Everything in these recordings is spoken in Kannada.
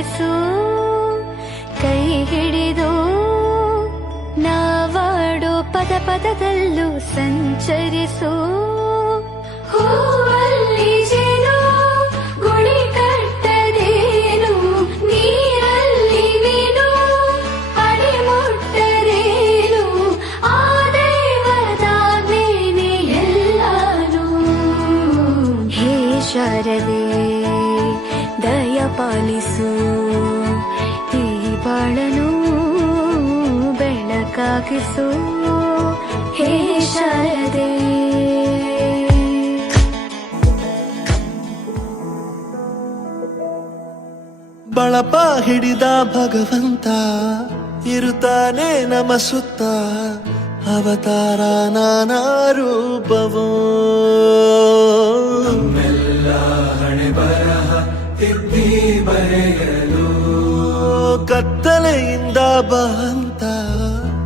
ಮುನ್ನಡೆಸು ಕೈ ಹಿಡಿದು ನಾವಾಡೋ ಪದ ಪದದಲ್ಲೂ ಸಂಚರಿಸು. ಹೂವಲ್ಲಿ ಪಾಲಿಸು. ಈ ಬಾಳನು ಬೆಳಕಾಗಿಸು. ಹೇ ಶಾರದೆ. ಬಳಪ ಹಿಡಿದ ಭಗವಂತ ಇರುತ್ತಾನೆ ನಮ ಸುತ್ತ ಅವತಾರ ನಾನಾ ರೂಪವೋ ಕತ್ತಲೆಯಿಂದ ಬಂತ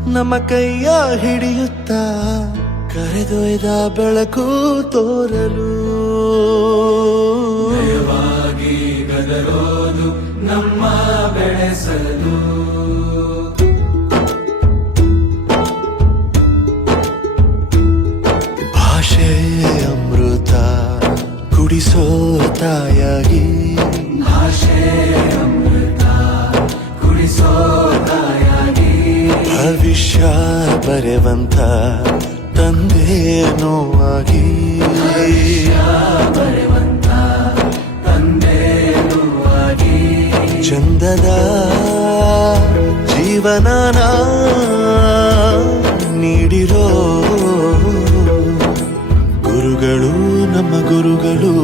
ನಮ್ಮ ಕೈಯ ಹಿಡಿಯುತ್ತ ಕರೆದೊಯ್ದ ಬೆಳಕು ತೋರಲು. ಭಾಷೆ ಭವಿಷ್ಯ ಬರೆವಂತ ತಂದೇನೋ ಆಗಿ. ಚಂದದ ಜೀವನನ ನೀಡಿರೋ ಗುರುಗಳು ನಮ್ಮ ಗುರುಗಳು.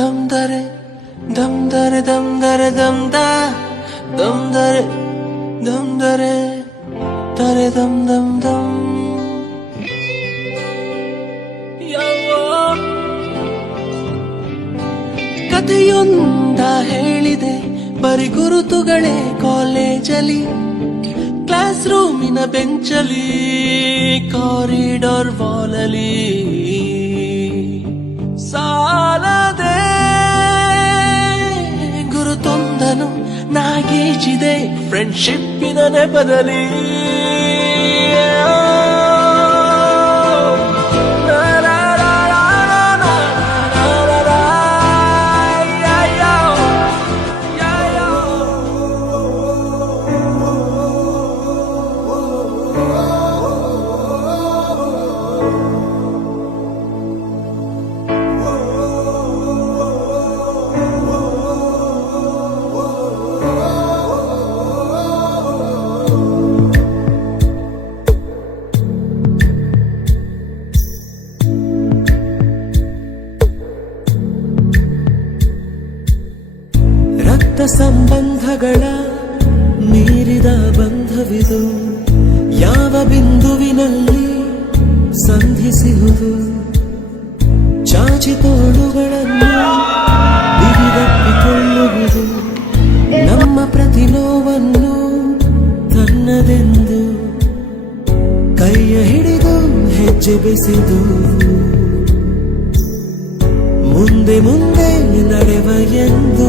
ದಮ್ dare dum dare dum dare dum da dum dare dum dare dare dum dum dum ಕಥೆಯೊಂದ ಹೇಳಿದೆ ಬರಿ ಗುರುತುಗಳೇ ಕಾಲೇಜಲ್ಲಿ ಕ್ಲಾಸ್ ರೂಮಿನ ಬೆಂಚಲಿ ಕಾರಿಡಾರ್ ವಾಲಲಿ ಸಾಲದೆ ನಾಗೇಚಿದೆ ಫ್ರೆಂಡ್ಶಿಪ್ಪಿನ ನೆಪದಲ್ಲಿ. ರಕ್ತ ಸಂಬಂಧಗಳ ಮೀರಿದ ಬಂಧವಿದು, ಯಾವ ಬಿಂದುವಿನಲ್ಲಿ ಸಂಧಿಸುವುದು ಚಾಚಿ ತೋಳುಗಳನ್ನು ಬಿಗಿದಪ್ಪಿಕೊಳ್ಳುವುದು ನಮ್ಮ ಪ್ರತಿ ನೋವನ್ನು ತನ್ನದೆಂದು, ಕೈಯ ಹಿಡಿದು ಹೆಜ್ಜೆ ಬೆಸೆದು. ಮುಂದೆ ಮುಂದೆ ನಡೆವ ಎಂದು